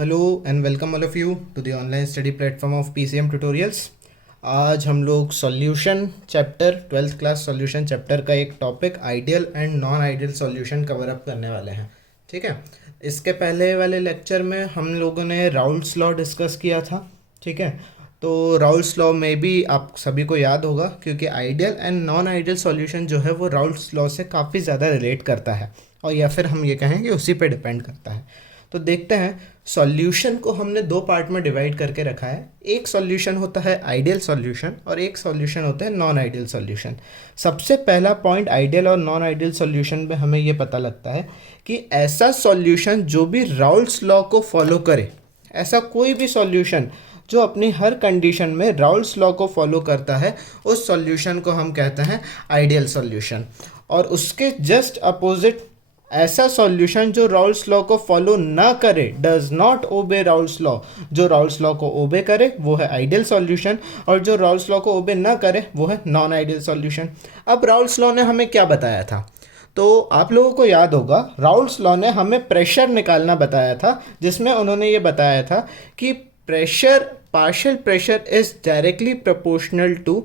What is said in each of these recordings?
Hello and welcome all of you to the online study platform of PCM tutorials. आज हम लोग solution chapter 12th class solution chapter का एक topic ideal and non ideal solution cover up करने वाले हैं। ठीक है, इसके पहले वाले लेक्चर में हम लोगों ने राउल्स लॉ डिस्कस किया था। ठीक है, तो राउल्स लॉ में भी आप सभी को याद होगा क्योंकि ideal and non ideal solution जो है वो राउल्स लॉ से काफ़ी ज़्यादा रिलेट करता है, और या फिर हम ये कहें कि उसी पे डिपेंड करता है। तो देखते हैं, सॉल्यूशन को हमने दो पार्ट में डिवाइड करके रखा है। एक सॉल्यूशन होता है आइडियल सॉल्यूशन और एक सॉल्यूशन होता है नॉन आइडियल सॉल्यूशन। सबसे पहला पॉइंट आइडियल और नॉन आइडियल सॉल्यूशन में हमें ये पता लगता है कि ऐसा सॉल्यूशन जो भी राउल्स लॉ को फॉलो करे, ऐसा कोई भी सॉल्यूशन जो अपनी हर कंडीशन में राउल्स लॉ को फॉलो करता है, उस सॉल्यूशन को हम कहते हैं आइडियल सॉल्यूशन। और उसके जस्ट अपोजिट ऐसा सॉल्यूशन जो राउल्स लॉ को फॉलो ना करे, does not obey Raoult's law, जो राउल्स लॉ को ओबे करे वो है आइडियल सॉल्यूशन, और जो राउल्स लॉ को ओबे ना करे वो है नॉन आइडियल सॉल्यूशन। अब राउल्स लॉ ने हमें क्या बताया था? तो आप लोगों को याद होगा, राउल्स लॉ ने हमें प्रेशर निकालना बताया था, जिसमें उन्होंने ये बताया था कि pressure, partial pressure is directly proportional to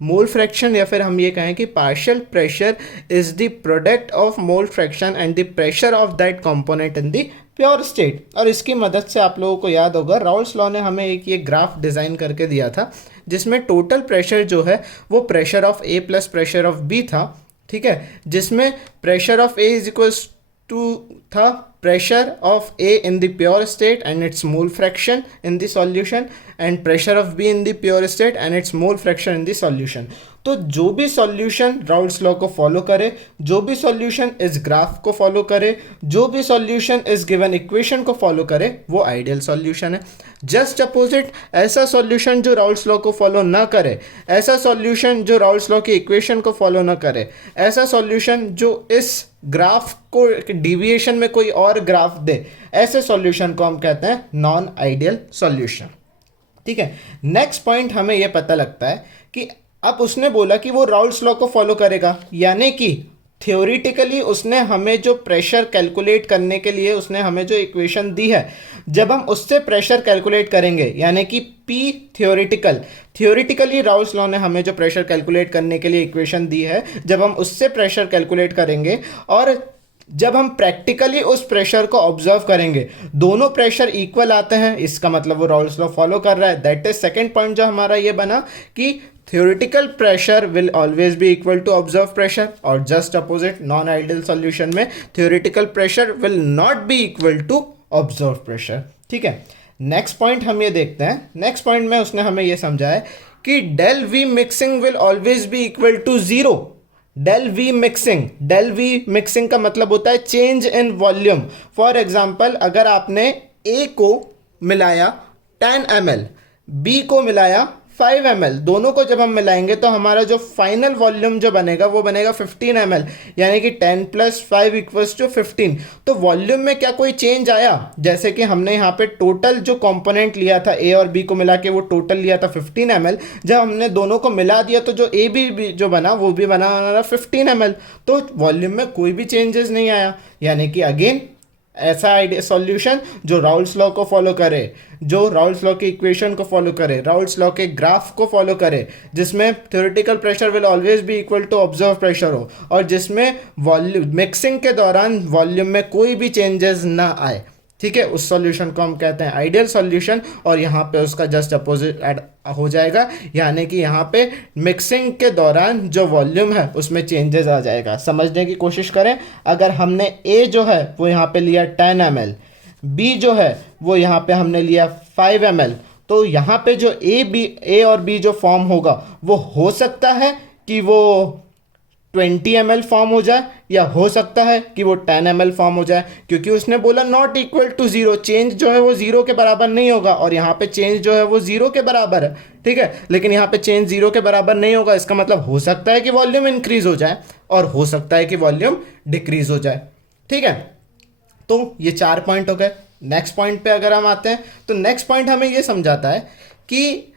mole fraction, या फिर हम ये कहें कि partial pressure is the product of mole fraction and the pressure of that component in the pure state. और इसकी मदद से आप लोगों को याद होगा, राउल्स लॉ ने हमें एक ये ग्राफ डिज़ाइन करके दिया था जिसमें टोटल प्रेशर जो है वो pressure of A plus pressure of B था। ठीक है, जिसमें pressure of A is equals to था pressure of A in the pure state and its mole fraction in the solution, and pressure of B in the pure state and its mole fraction in the solution। तो जो भी solution Raoult's law को follow करे, जो भी solution इस graph को follow करे, जो भी सॉल्यूशन इस गिवन इक्वेशन को फॉलो करे, वो आइडियल सॉल्यूशन है। जस्ट अपोजिट ऐसा सॉल्यूशन जो राउल्स लॉ को फॉलो ना करे, ऐसा सॉल्यूशन जो राउल्स लॉ की इक्वेशन को फॉलो ना करे, ऐसा सॉल्यूशन जो इस ग्राफ को डिविएशन में कोई और ग्राफ दे, ऐसे सॉल्यूशन को हम कहते हैं नॉन आइडियल सॉल्यूशन। ठीक है, नेक्स्ट पॉइंट हमें यह पता लगता है कि अब उसने बोला कि वो राउल्स लॉ को फॉलो करेगा, यानी कि थियोरिटिकली उसने हमें जो प्रेशर कैलकुलेट करने के लिए उसने हमें जो इक्वेशन दी है, जब हम उससे प्रेशर कैलकुलेट करेंगे, यानी कि P थियोरिटिकली राउल्स लॉ ने हमें जो प्रेशर कैलकुलेट करने के लिए इक्वेशन दी है, जब हम उससे प्रेशर कैलकुलेट करेंगे और जब हम प्रैक्टिकली उस प्रेशर को ऑब्जर्व करेंगे, दोनों प्रेशर इक्वल आते हैं, इसका मतलब वो राउल्स लॉ फॉलो कर रहा है। दैट इज सेकेंड पॉइंट जो हमारा ये बना कि theoretical pressure will always be equal to observed pressure, और just opposite non ideal solution में theoretical pressure will not be equal to observed pressure। ठीक है, नेक्स्ट पॉइंट हम ये देखते हैं। नेक्स्ट पॉइंट में उसने हमें ये समझाया कि del V mixing will always be equal to zero। del V mixing का मतलब होता है change in volume. For example, अगर आपने A को मिलाया 10 ml, B को मिलाया 5 ml, दोनों को जब हम मिलाएंगे तो हमारा जो फाइनल वॉल्यूम जो बनेगा वो बनेगा 15 ml, यानी कि 10 + 5 = 15। तो वॉल्यूम में क्या कोई चेंज आया? जैसे कि हमने यहाँ पे टोटल जो कंपोनेंट लिया था A और B को मिला के, वो टोटल लिया था 15 ml, जब हमने दोनों को मिला दिया तो जो A भी जो बना वो भी बना हमारा 15 ml। तो वॉल्यूम में कोई भी चेंजेस नहीं आया, यानी कि अगेन ऐसा सॉल्यूशन जो राउल्स लॉ को फॉलो करे, जो राउल्स लॉ की इक्वेशन को फॉलो करे, राउल्स लॉ के ग्राफ को फॉलो करे, जिसमें theoretical pressure will always be equal to observe pressure हो, और जिसमें वॉल्यूम मिक्सिंग के दौरान वॉल्यूम में कोई भी चेंजेस ना आए। ठीक है, उस सॉल्यूशन को हम कहते हैं आइडियल सॉल्यूशन, और यहाँ पे उसका जस्ट अपोजिट ऐड हो जाएगा, यानी कि यहाँ पे मिक्सिंग के दौरान जो वॉल्यूम है उसमें चेंजेस आ जाएगा। समझने की कोशिश करें, अगर हमने A जो है वो यहाँ पे लिया 10 ml, B जो है वो यहाँ पे हमने लिया 5 ml, तो यहाँ पे जो A और B जो फॉर्म होगा वो हो सकता है कि वो 20 ml फॉर्म हो जाए, या हो सकता है कि वो 10 ml फॉर्म हो जाए, क्योंकि उसने बोला not equal to zero, change जो है वो जीरो के बराबर नहीं होगा, और यहाँ पे चेंज जो है वो जीरो के बराबर है। ठीक है, लेकिन यहाँ पे चेंज जीरो के बराबर नहीं होगा, इसका मतलब हो सकता है कि वॉल्यूम इंक्रीज हो जाए और हो सकता है कि वॉल्यूम डिक्रीज हो जाए। ठीक है, तो ये 4 पॉइंट हो गए। नेक्स्ट पॉइंट पे अगर हम आते हैं तो नेक्स्ट पॉइंट हमें ये समझाता है कि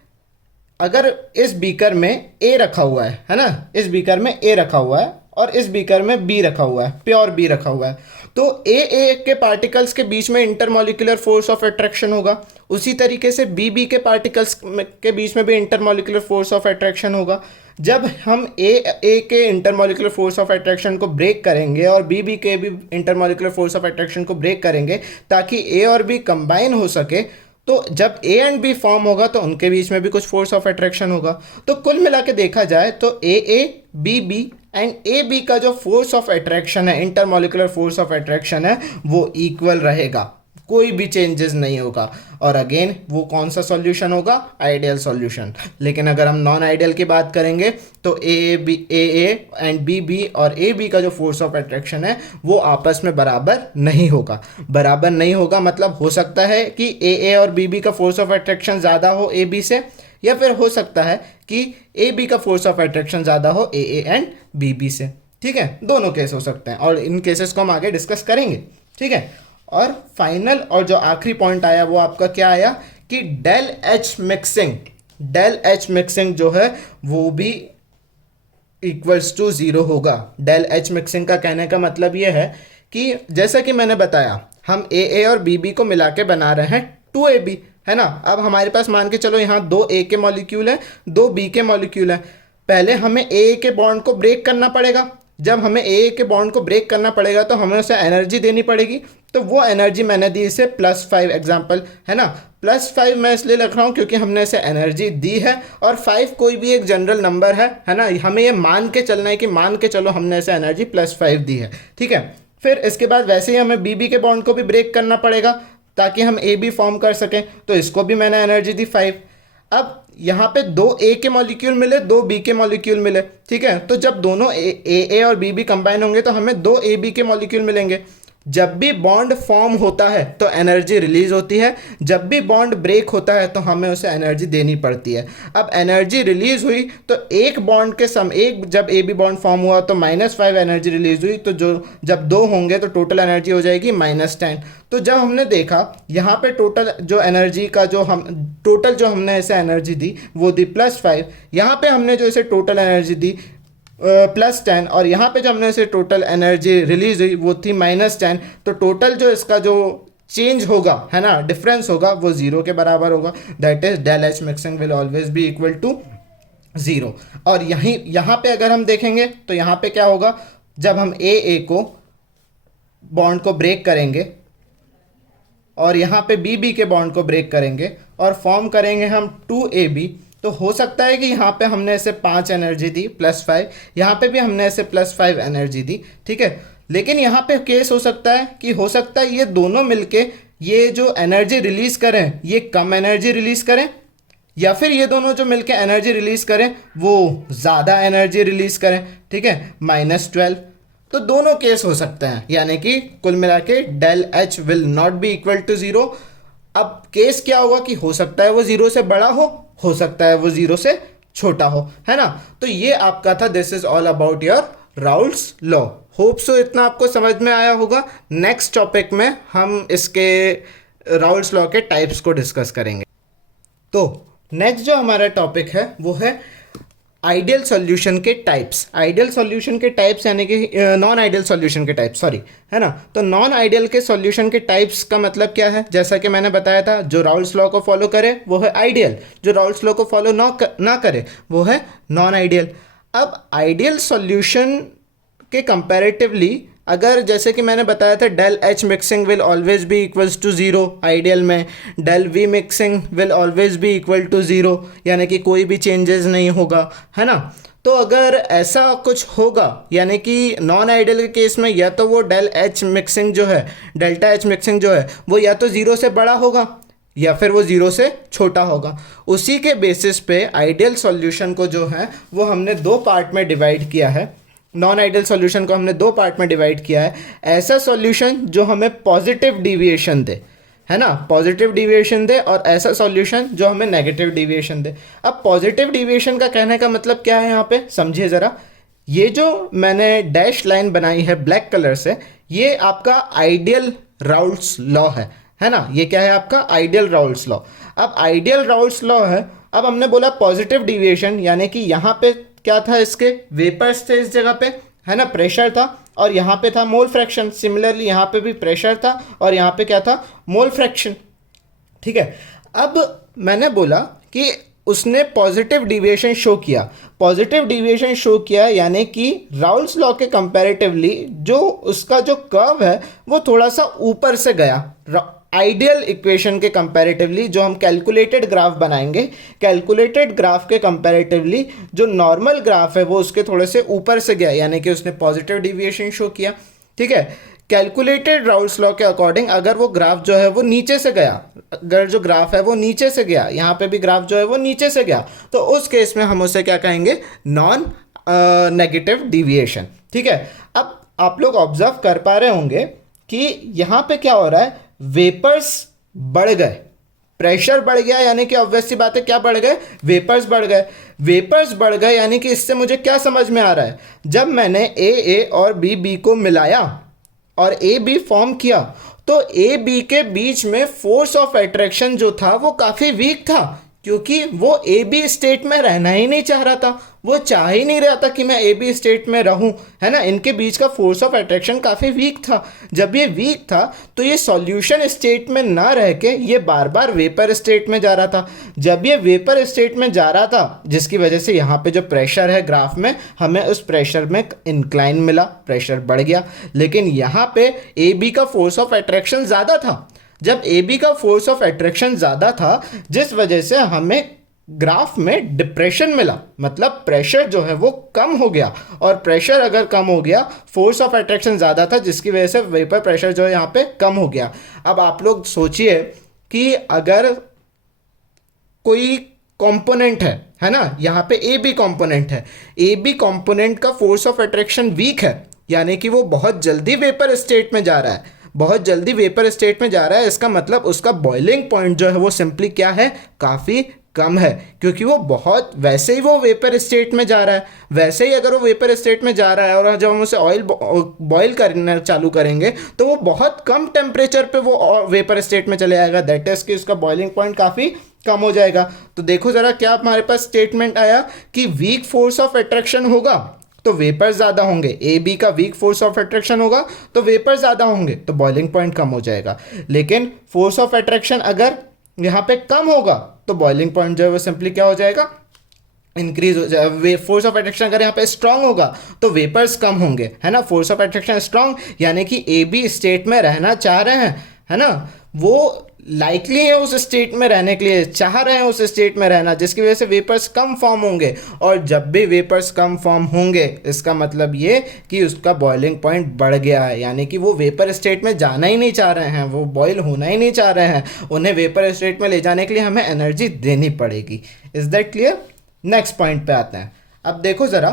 अगर इस बीकर में A रखा हुआ है ना, इस बीकर में A रखा हुआ है और इस बीकर में B रखा हुआ है, प्योर B रखा हुआ है, तो ए के पार्टिकल्स के बीच में इंटरमॉलिक्यूलर फोर्स ऑफ अट्रैक्शन होगा, उसी तरीके से बी के पार्टिकल्स के बीच में भी इंटरमॉलिक्यूलर फोर्स ऑफ अट्रैक्शन होगा। जब हम ए के इंटरमॉलिक्यूलर फोर्स ऑफ अट्रैक्शन को ब्रेक करेंगे और बी के भी इंटरमॉलिक्यूलर फोर्स ऑफ अट्रैक्शन को ब्रेक करेंगे ताकि ए और बी कंबाइन हो सके, तो जब ए एंड बी फॉर्म होगा तो उनके बीच में भी कुछ फोर्स ऑफ अट्रैक्शन होगा। तो कुल मिला के देखा जाए तो A B and A B का जो फोर्स ऑफ अट्रैक्शन है, इंटरमॉलिक्यूलर फोर्स ऑफ अट्रैक्शन है, वो इक्वल रहेगा, कोई भी चेंजेस नहीं होगा। और अगेन वो कौन सा सॉल्यूशन होगा? Ideal solution. लेकिन अगर हम नॉन आइडियल की बात करेंगे तो ए एंड बी और ए बी का जो फोर्स ऑफ अट्रैक्शन है वो आपस में बराबर नहीं होगा। बराबर नहीं होगा मतलब हो सकता है कि ए और बी का फोर्स ऑफ अट्रैक्शन ज़्यादा हो ए बी से, या फिर हो सकता है कि ए बी का फोर्स ऑफ अट्रैक्शन ज़्यादा हो ए एंड बी से। ठीक है, दोनों केस हो सकते हैं और इन केसेस को हम आगे डिस्कस करेंगे। ठीक है, और फाइनल और जो आखिरी पॉइंट आया वो आपका क्या आया कि डेल एच मिक्सिंग जो है वो भी इक्वल्स टू 0 होगा। डेल एच मिक्सिंग का कहने का मतलब ये है कि जैसा कि मैंने बताया हम ए और बी को मिला के बना रहे हैं 2AB, है ना। अब हमारे पास मान के चलो यहाँ 2 A के मॉलिक्यूल हैं, 2 B के मॉलिक्यूल हैं। पहले हमें ए के बॉन्ड को ब्रेक करना पड़ेगा। जब हमें ए के बॉन्ड को ब्रेक करना पड़ेगा तो हमें उसे एनर्जी देनी पड़ेगी। तो वो एनर्जी मैंने दी इसे +5 एग्जाम्पल, है ना। +5 मैं इसलिए लिख रहा हूँ क्योंकि हमने इसे एनर्जी दी है और 5 कोई भी एक जनरल नंबर है ना। हमें ये मान के चलना है कि मान के चलो हमने इसे एनर्जी +5 दी है। ठीक है, फिर इसके बाद वैसे ही हमें बी के बॉन्ड को भी ब्रेक करना पड़ेगा ताकि हम ए बी फॉर्म कर सकें, तो इसको भी मैंने एनर्जी दी 5। अब यहाँ पे 2 ए के मॉलिक्यूल मिले, 2 बी के मॉलिक्यूल मिले। ठीक है, तो जब दोनों ए और बी कंबाइन होंगे तो हमें 2 ए बी के मॉलिक्यूल मिलेंगे। जब भी बॉन्ड फॉर्म होता है तो एनर्जी रिलीज होती है, जब भी बॉन्ड ब्रेक होता है तो हमें उसे एनर्जी देनी पड़ती है। अब एनर्जी रिलीज हुई तो एक बॉन्ड के जब ए बी बॉन्ड फॉर्म हुआ तो -5 एनर्जी रिलीज हुई, तो जब 2 होंगे तो टोटल एनर्जी हो जाएगी -10। तो जब हमने देखा यहाँ पे टोटल जो एनर्जी का जो हमने इसे एनर्जी दी वो दी +5, यहाँ पे हमने जो इसे टोटल एनर्जी दी +10, और यहाँ पे जब हमने इसे टोटल एनर्जी रिलीज हुई वो थी -10। तो टोटल जो इसका जो चेंज होगा, है ना, डिफरेंस होगा, वो 0 के बराबर होगा। That is del H mixing will always be equal to 0। और यहाँ पे अगर हम देखेंगे तो यहाँ पे क्या होगा, जब हम ए को बॉन्ड को ब्रेक करेंगे और यहाँ पे बी के बॉन्ड को ब्रेक करेंगे और फॉर्म करेंगे हम 2AB, तो हो सकता है कि यहाँ पे हमने इसे 5 एनर्जी दी +5, यहाँ पे भी हमने इसे +5 एनर्जी दी। ठीक है, लेकिन यहाँ पे केस हो सकता है ये दोनों मिलके ये जो एनर्जी रिलीज करें ये कम एनर्जी रिलीज करें, या फिर ये दोनों जो मिलके एनर्जी रिलीज करें वो ज़्यादा एनर्जी रिलीज करें। ठीक है, -12। तो दोनों केस हो सकते हैं, यानी कि कुल मिला के del H will not be equal to 0। अब केस क्या होगा कि हो सकता है वो 0 से बड़ा हो सकता है वो 0 से छोटा हो, है ना। तो ये आपका था this is all about your Raoult's law. Hope so इतना आपको समझ में आया होगा। नेक्स्ट टॉपिक में हम इसके राउल्स लॉ के टाइप्स को डिस्कस करेंगे। तो नेक्स्ट जो हमारा टॉपिक है वो है आइडियल सॉल्यूशन के टाइप्स। आइडियल सॉल्यूशन के टाइप्स यानी कि नॉन आइडियल सॉल्यूशन के टाइप्स, सॉरी, है ना। तो नॉन आइडियल के सॉल्यूशन के टाइप्स का मतलब क्या है? जैसा कि मैंने बताया था, जो राउल्स लॉ को फॉलो करे वो है आइडियल, जो राउल्स लॉ को फॉलो ना करे वो है नॉन आइडियल। अब आइडियल सॉल्यूशन के कंपैरेटिवली अगर जैसे कि मैंने बताया था del H mixing will always be equals to 0 ideal में, del V mixing will always be equal to 0, यानी कि कोई भी चेंजेस नहीं होगा, है ना। तो अगर ऐसा कुछ होगा यानी कि नॉन आइडियल के केस में या तो वो डेल एच मिक्सिंग जो है, डेल्टा एच मिक्सिंग जो है वो या तो 0 से बड़ा होगा या फिर वो 0 से छोटा होगा। उसी के बेसिस पे आइडियल सॉल्यूशन को जो है वो हमने 2 पार्ट में डिवाइड किया है। नॉन आइडियल सॉल्यूशन को हमने 2 पार्ट में डिवाइड किया है। ऐसा सॉल्यूशन जो हमें पॉजिटिव डिविएशन दे, है ना, पॉजिटिव डिविएशन दे, और ऐसा सॉल्यूशन जो हमें नेगेटिव डिविएशन दे। अब पॉजिटिव डिविएशन का कहने का मतलब क्या है यहाँ पे समझिए ज़रा। ये जो मैंने डैश लाइन बनाई है ब्लैक कलर से, ये आपका आइडियल राउल्स लॉ है ना। ये क्या है आपका आइडियल राउल्स लॉ। अब आइडियल राउल्स लॉ है। अब हमने बोला पॉजिटिव डिविएशन यानी कि यहाँ पे क्या था, इसके वेपर्स थे इस जगह पे, है ना, प्रेशर था, और यहाँ पे था मोल फ्रैक्शन। सिमिलरली यहाँ पे भी प्रेशर था और यहाँ पे क्या था, मोल फ्रैक्शन। ठीक है, अब मैंने बोला कि उसने पॉजिटिव डिविएशन शो किया। पॉजिटिव डिविएशन शो किया यानी कि राउल्स लॉ के कंपैरेटिवली जो उसका जो कर्व है वो थोड़ा सा ऊपर से गया। आइडियल इक्वेशन के कंपैरेटिवली जो हम कैलकुलेटेड ग्राफ बनाएंगे, कैलकुलेटेड ग्राफ के कंपैरेटिवली जो नॉर्मल ग्राफ है वो उसके थोड़े से ऊपर से गया, यानी कि उसने पॉजिटिव डिविएशन शो किया। ठीक है, कैलकुलेटेड राउल्स लॉ के अकॉर्डिंग अगर वो ग्राफ जो है वो नीचे से गया, अगर जो ग्राफ है वो नीचे से गया, यहाँ पे भी ग्राफ जो है वो नीचे से गया, तो उस केस में हम उसे क्या कहेंगे, नॉन नेगेटिव डिविएशन। ठीक है, अब आप लोग ऑब्जर्व कर पा रहे होंगे कि यहाँ पे क्या हो रहा है, वेपर्स बढ़ गए, प्रेशर बढ़ गया, यानी कि ऑब्वियस सी बात है क्या बढ़ गए, वेपर्स बढ़ गए। वेपर्स बढ़ गए यानी कि इससे मुझे क्या समझ में आ रहा है, जब मैंने ए और बी को मिलाया और ए बी फॉर्म किया तो ए बी के बीच में फोर्स ऑफ अट्रैक्शन जो था वो काफ़ी वीक था, क्योंकि वो ए बी स्टेट में रहना ही नहीं चाह रहा था, वो चाह ही नहीं रहा था कि मैं ए बी स्टेट में रहूं, है ना। इनके बीच का फोर्स ऑफ अट्रैक्शन काफ़ी वीक था। जब ये वीक था तो ये सॉल्यूशन स्टेट में ना रह के ये बार बार वेपर स्टेट में जा रहा था। जब ये वेपर स्टेट में जा रहा था, जिसकी वजह से यहाँ पे जो प्रेशर है ग्राफ में, हमें उस प्रेशर में इंक्लाइन मिला, प्रेशर बढ़ गया। लेकिन यहाँ पे ए बी का फोर्स ऑफ अट्रैक्शन ज़्यादा था। जब ए बी का फोर्स ऑफ अट्रैक्शन ज़्यादा था, जिस वजह से हमें ग्राफ में डिप्रेशन मिला, मतलब प्रेशर जो है वो कम हो गया, और प्रेशर अगर कम हो गया, फोर्स ऑफ अट्रैक्शन ज़्यादा था, जिसकी वजह से वेपर प्रेशर जो है यहाँ पे कम हो गया। अब आप लोग सोचिए कि अगर कोई कंपोनेंट है ना, यहाँ पे ए बी कंपोनेंट है, ए बी कंपोनेंट का फोर्स ऑफ अट्रैक्शन वीक है, यानी कि वो बहुत जल्दी वेपर स्टेट में जा रहा है, बहुत जल्दी वेपर स्टेट में जा रहा है। इसका मतलब उसका बॉइलिंग पॉइंट जो है वो सिंपली क्या है, काफ़ी कम है, क्योंकि वो बहुत वैसे ही वो वेपर स्टेट में जा रहा है। वैसे ही अगर वो वेपर स्टेट में जा रहा है और जब हम उसे ऑयल बॉयल करना चालू करेंगे तो वो बहुत कम टेम्परेचर पे वो वेपर स्टेट में चले जाएगा, दैट इज कि उसका बॉइलिंग पॉइंट काफ़ी कम हो जाएगा। तो देखो ज़रा क्या हमारे पास स्टेटमेंट आया कि वीक फोर्स ऑफ अट्रैक्शन होगा तो वेपर ज़्यादा होंगे, ए बी का वीक फोर्स ऑफ अट्रैक्शन होगा तो वेपर ज़्यादा होंगे, तो बॉइलिंग पॉइंट कम हो जाएगा। लेकिन फोर्स ऑफ अट्रैक्शन अगर यहाँ पे कम होगा तो बॉइलिंग पॉइंट जो है वो सिंपली क्या हो जाएगा, इंक्रीज हो जाएगा। फोर्स ऑफ अट्रैक्शन अगर यहाँ पे स्ट्रांग होगा तो वेपर्स कम होंगे, है ना। फोर्स ऑफ अट्रैक्शन स्ट्रांग यानी कि ए बी स्टेट में रहना चाह रहे हैं, है ना, वो लाइकली है उस स्टेट में रहने के लिए, चाह रहे हैं उस स्टेट में रहना, जिसकी वजह से वेपर्स कम फॉर्म होंगे। और जब भी वेपर्स कम फॉर्म होंगे इसका मतलब ये कि उसका बॉइलिंग पॉइंट बढ़ गया है, यानी कि वो वेपर स्टेट में जाना ही नहीं चाह रहे हैं, वो बॉयल होना ही नहीं चाह रहे हैं। उन्हें वेपर स्टेट में ले जाने के लिए हमें एनर्जी देनी पड़ेगी। Is that clear? Next point पे आते हैं। अब देखो ज़रा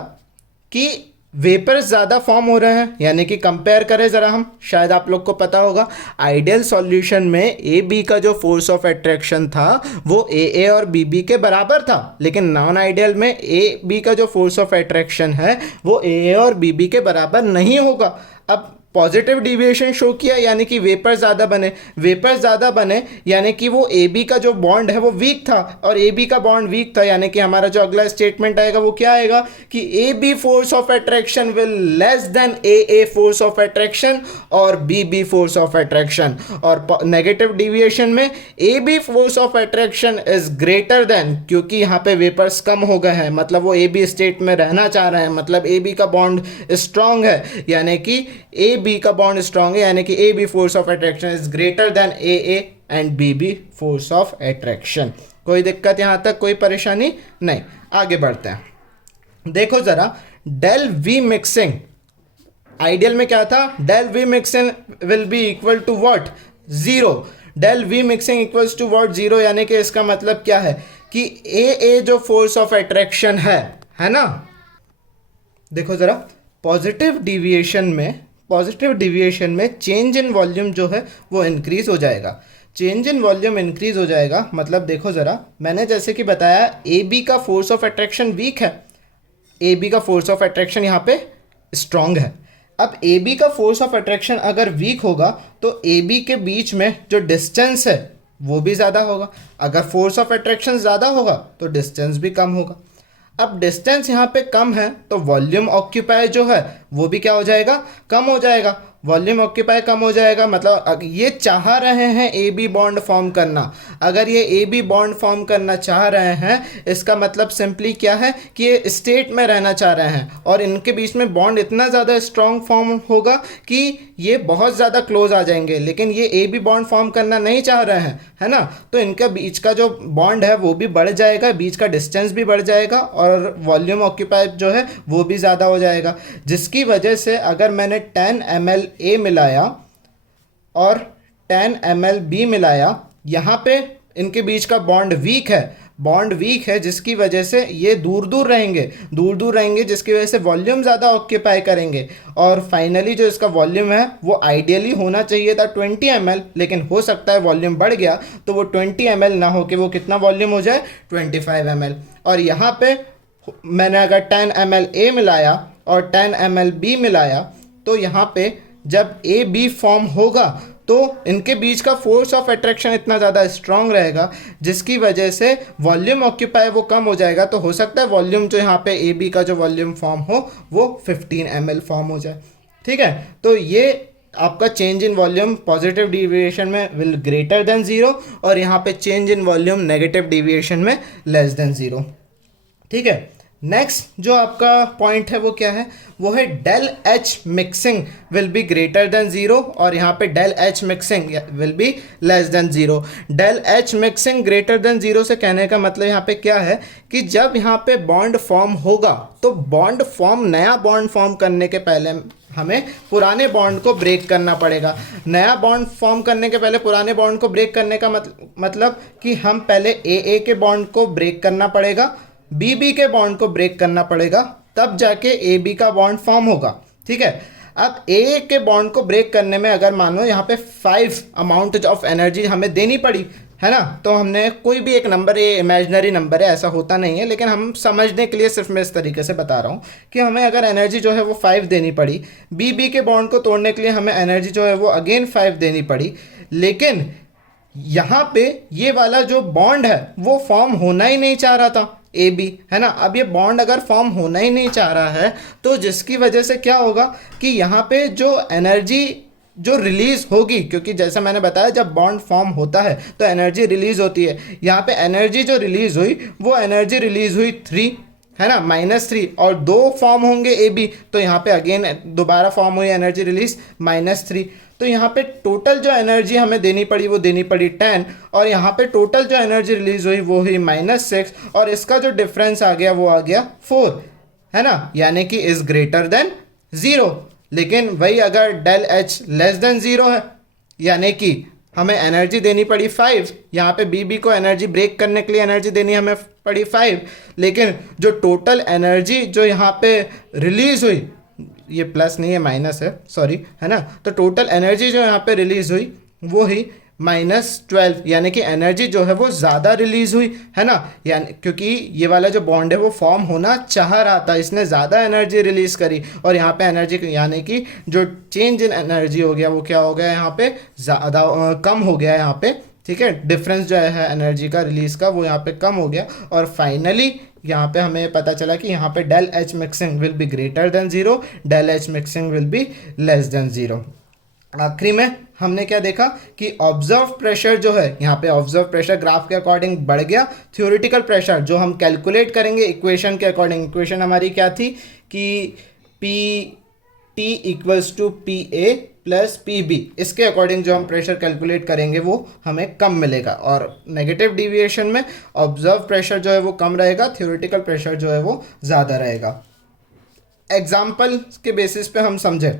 कि वेपर्स ज़्यादा फॉर्म हो रहे हैं, यानी कि कंपेयर करें ज़रा हम, शायद आप लोग को पता होगा आइडियल सॉल्यूशन में ए बी का जो फोर्स ऑफ अट्रैक्शन था वो ए और बी के बराबर था, लेकिन नॉन आइडियल में ए बी का जो फोर्स ऑफ अट्रैक्शन है वो ए और बी के बराबर नहीं होगा। अब पॉजिटिव डिविएशन शो किया यानी कि वेपर ज़्यादा बने, वेपर ज़्यादा बने यानी कि वो ए बी का जो बॉन्ड है वो वीक था, और ए बी का बॉन्ड वीक था, यानी कि हमारा जो अगला स्टेटमेंट आएगा वो क्या आएगा कि A B force of attraction will less than A force of attraction और बी फोर्स ऑफ अट्रैक्शन। और नेगेटिव डिविएशन में A B force of attraction is greater than, क्योंकि यहाँ पे वेपर्स कम हो गए हैं, मतलब वो ए बी स्टेट में रहना चाह रहे हैं, मतलब ए बी का बॉन्ड स्ट्रांग है, यानी कि ए बी का बॉन्ड स्ट्रांग है, यानी कि A B force of attraction is greater than A and B force of attraction. कोई दिक्कत यहाँ तक, कोई परेशानी नहीं? आगे बढ़ते हैं। देखो जरा, डेल वी मिक्सिंग आइडियल में क्या था, del V mixing will be equal to what, zero. Del V mixing equals to what, zero, यानी कि इसका मतलब क्या है कि ए जो फोर्स ऑफ अट्रैक्शन है ना, देखो जरा, पॉजिटिव डिविएशन में चेंज इन वॉल्यूम जो है वो इंक्रीज हो जाएगा। चेंज इन वॉल्यूम इंक्रीज हो जाएगा मतलब देखो ज़रा, मैंने जैसे कि बताया ए बी का फोर्स ऑफ अट्रैक्शन वीक है, ए बी का फोर्स ऑफ अट्रैक्शन यहाँ पे स्ट्रांग है। अब ए बी का फोर्स ऑफ अट्रैक्शन अगर वीक होगा तो ए बी के बीच में जो डिस्टेंस है वो भी ज़्यादा होगा। अगर फोर्स ऑफ अट्रैक्शन ज़्यादा होगा तो डिस्टेंस भी कम होगा। अब डिस्टेंस यहाँ पे कम है तो वॉल्यूम ऑक्यूपाई जो है वो भी क्या हो जाएगा, कम हो जाएगा। वॉल्यूम ऑक्यूपाई कम हो जाएगा मतलब ये चाह रहे हैं ए बी बॉन्ड फॉर्म करना। अगर ये ए बी बॉन्ड फॉर्म करना चाह रहे हैं इसका मतलब सिंपली क्या है कि ये स्टेट में रहना चाह रहे हैं और इनके बीच में बॉन्ड इतना ज़्यादा स्ट्रॉन्ग फॉर्म होगा कि ये बहुत ज़्यादा क्लोज आ जाएंगे। लेकिन ये ए बी बॉन्ड फॉर्म करना नहीं चाह रहे हैं, है ना, तो इनका बीच का जो बॉन्ड है वो भी बढ़ जाएगा, बीच का डिस्टेंस भी बढ़ जाएगा और वॉल्यूम ऑक्यूपाई जो है वो भी ज़्यादा हो जाएगा। जिसकी वजह से अगर मैंने 10 ml ए मिलाया और 10 ml बी मिलाया, यहाँ पे इनके बीच का बॉन्ड वीक है, जिसकी वजह से ये दूर दूर रहेंगे, जिसकी वजह से वॉल्यूम ज़्यादा ऑक्यूपाई करेंगे। और फाइनली जो इसका वॉल्यूम है वो आइडियली होना चाहिए था 20 ml, लेकिन हो सकता है वॉल्यूम बढ़ गया तो वो 20 ml ना हो के वो कितना वॉल्यूम हो जाए, 25 ml। और यहाँ पे मैंने अगर 10 ml ए मिलाया और 10 ml बी मिलाया तो यहाँ पे जब ए बी फॉर्म होगा तो इनके बीच का फोर्स ऑफ अट्रैक्शन इतना ज़्यादा स्ट्रांग रहेगा जिसकी वजह से वॉल्यूम ऑक्यूपाई वो कम हो जाएगा। तो हो सकता है वॉल्यूम जो यहाँ पे ए बी का जो वॉल्यूम फॉर्म हो वो 15 ml फॉर्म हो जाए। ठीक है, तो ये आपका change in volume positive deviation में विल ग्रेटर देन ज़ीरो और यहाँ पे change in volume negative deviation में लेस देन ज़ीरो। ठीक है, नेक्स्ट जो आपका पॉइंट है वो क्या है, वो है del H mixing will be greater than zero और यहाँ पे del H mixing will be less than zero. Del H mixing greater than zero से कहने का मतलब यहाँ पे क्या है कि जब यहाँ पे बॉन्ड फॉर्म होगा तो नया बॉन्ड फॉर्म करने के पहले हमें पुराने बॉन्ड को ब्रेक करना पड़ेगा। नया बॉन्ड फॉर्म करने के पहले पुराने बॉन्ड को ब्रेक करने का मतलब कि हम पहले ए के बॉन्ड को ब्रेक करना पड़ेगा, बी के बॉन्ड को ब्रेक करना पड़ेगा, तब जाके ए बी का बॉन्ड फॉर्म होगा। ठीक है, अब ए के बॉन्ड को ब्रेक करने में अगर मान लो यहाँ पे 5 अमाउंट ऑफ एनर्जी हमें देनी पड़ी, है ना, तो हमने कोई भी एक नंबर, ये इमेजिनरी नंबर है, ऐसा होता नहीं है, लेकिन हम समझने के लिए सिर्फ मैं इस तरीके से बता रहा हूँ कि हमें अगर एनर्जी जो है वो 5 देनी पड़ी, बी के बॉन्ड को तोड़ने के लिए हमें एनर्जी जो है वो अगेन 5 देनी पड़ी, लेकिन यहाँ पे ये वाला जो बॉन्ड है वो फॉर्म होना ही नहीं चाह रहा था ए बी, है ना। अब ये बॉन्ड अगर फॉर्म होना ही नहीं चाह रहा है तो जिसकी वजह से क्या होगा कि यहाँ पे जो एनर्जी जो रिलीज होगी, क्योंकि जैसा मैंने बताया जब बॉन्ड फॉर्म होता है तो एनर्जी रिलीज होती है, यहाँ पे एनर्जी जो रिलीज हुई वो एनर्जी रिलीज हुई 3, है ना, -3, और 2 फॉर्म होंगे ए बी तो यहाँ पे अगेन दोबारा फॉर्म हुई एनर्जी रिलीज -3। तो यहाँ पे टोटल जो एनर्जी हमें देनी पड़ी वो देनी पड़ी 10 और यहाँ पे टोटल जो एनर्जी रिलीज हुई वो हुई -6 और इसका जो डिफरेंस आ गया वो आ गया 4, है ना, यानी कि इज ग्रेटर देन ज़ीरो। लेकिन वही अगर del H less than zero है यानी कि हमें एनर्जी देनी पड़ी 5, यहाँ पे बी को एनर्जी ब्रेक करने के लिए एनर्जी देनी हमें पड़ी 5, लेकिन जो टोटल एनर्जी जो यहाँ पे रिलीज हुई, ये प्लस नहीं है माइनस है, सॉरी, है ना, तो टोटल एनर्जी जो यहाँ पे रिलीज हुई वो ही -12, यानी कि एनर्जी जो है वो ज़्यादा रिलीज हुई, है ना, यानी क्योंकि ये वाला जो बॉन्ड है वो फॉर्म होना चाह रहा था, इसने ज़्यादा एनर्जी रिलीज करी और यहाँ पे एनर्जी यानी कि जो चेंज इन एनर्जी हो गया वो क्या हो गया, यहाँ पे ज़्यादा कम हो गया यहाँ पे। ठीक है, डिफरेंस जो है एनर्जी का रिलीज का वो यहाँ पे कम हो गया और फाइनली यहाँ पे हमें पता चला कि यहाँ पे del H mixing will be greater than zero, del H mixing will be less than zero. आखिरी में हमने क्या देखा कि ऑब्जर्व प्रेशर जो है, यहाँ पे ऑब्जर्व प्रेशर ग्राफ के अकॉर्डिंग बढ़ गया, थ्योरेटिकल प्रेशर जो हम कैलकुलेट करेंगे इक्वेशन के अकॉर्डिंग, इक्वेशन हमारी क्या थी कि P T equals to P A plus P B, इसके अकॉर्डिंग जो हम प्रेशर कैलकुलेट करेंगे वो हमें कम मिलेगा और नेगेटिव डिविएशन में ऑब्जर्व प्रेशर जो है वो कम रहेगा, थ्योरेटिकल प्रेशर जो है वो ज़्यादा रहेगा। एग्जाम्पल के बेसिस पे हम समझे।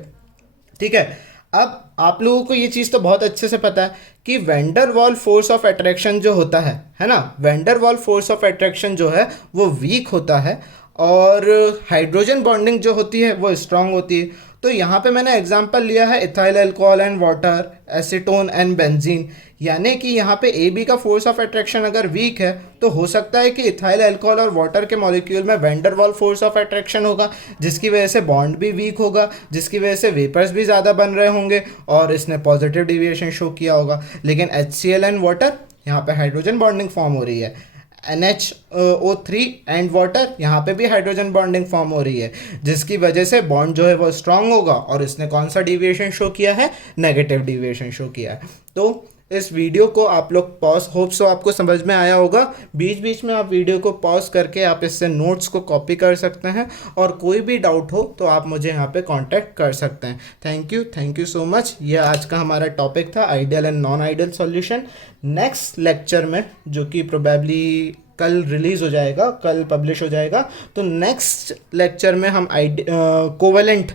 ठीक है, अब आप लोगों को ये चीज़ तो बहुत अच्छे से पता है कि वैन डर वाल फोर्स ऑफ अट्रैक्शन जो होता है ना, वैन डर वाल फोर्स ऑफ अट्रैक्शन जो है वो वीक होता है और हाइड्रोजन बॉन्डिंग जो होती है वो स्ट्रांग होती है। तो यहाँ पे मैंने एग्जांपल लिया है ethyl alcohol and water, acetone and benzene, यानी कि यहाँ पे ए बी का फोर्स ऑफ अट्रैक्शन अगर वीक है तो हो सकता है कि इथाइल अल्कोहल और वाटर के मॉलिक्यूल में वैन डर वाल फोर्स ऑफ अट्रैक्शन होगा जिसकी वजह से बॉन्ड भी वीक होगा, जिसकी वजह से वेपर्स भी ज़्यादा बन रहे होंगे और इसने पॉजिटिव डिविएशन शो किया होगा। लेकिन HCl एंड वाटर, यहाँ पे हाइड्रोजन बॉन्डिंग फॉर्म हो रही है। NH O3 एंड वाटर, यहाँ पे भी हाइड्रोजन बॉन्डिंग फॉर्म हो रही है, जिसकी वजह से बॉन्ड जो है वो स्ट्रांग होगा। और इसने कौन सा डिविएशन शो किया है? नेगेटिव डिविएशन शो किया है। तो इस वीडियो को आप लोग पॉज, होप सो आपको समझ में आया होगा। बीच बीच में आप वीडियो को पॉज करके आप इससे नोट्स को कॉपी कर सकते हैं, और कोई भी डाउट हो तो आप मुझे यहाँ पे कांटेक्ट कर सकते हैं। Thank you so much. ये आज का हमारा टॉपिक था, ideal and non ideal solution. Next lecture में, जो कि प्रोबेबली कल रिलीज़ हो जाएगा, कल पब्लिश हो जाएगा, तो नेक्स्ट लेक्चर में हम कोवेलेंट,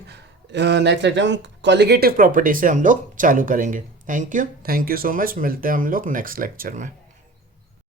नेक्स्ट लेक्चर हम कॉलिगेटिव प्रॉपर्टी से हम लोग चालू करेंगे। Thank you so much. मिलते हैं हम लोग नेक्स्ट लेक्चर में।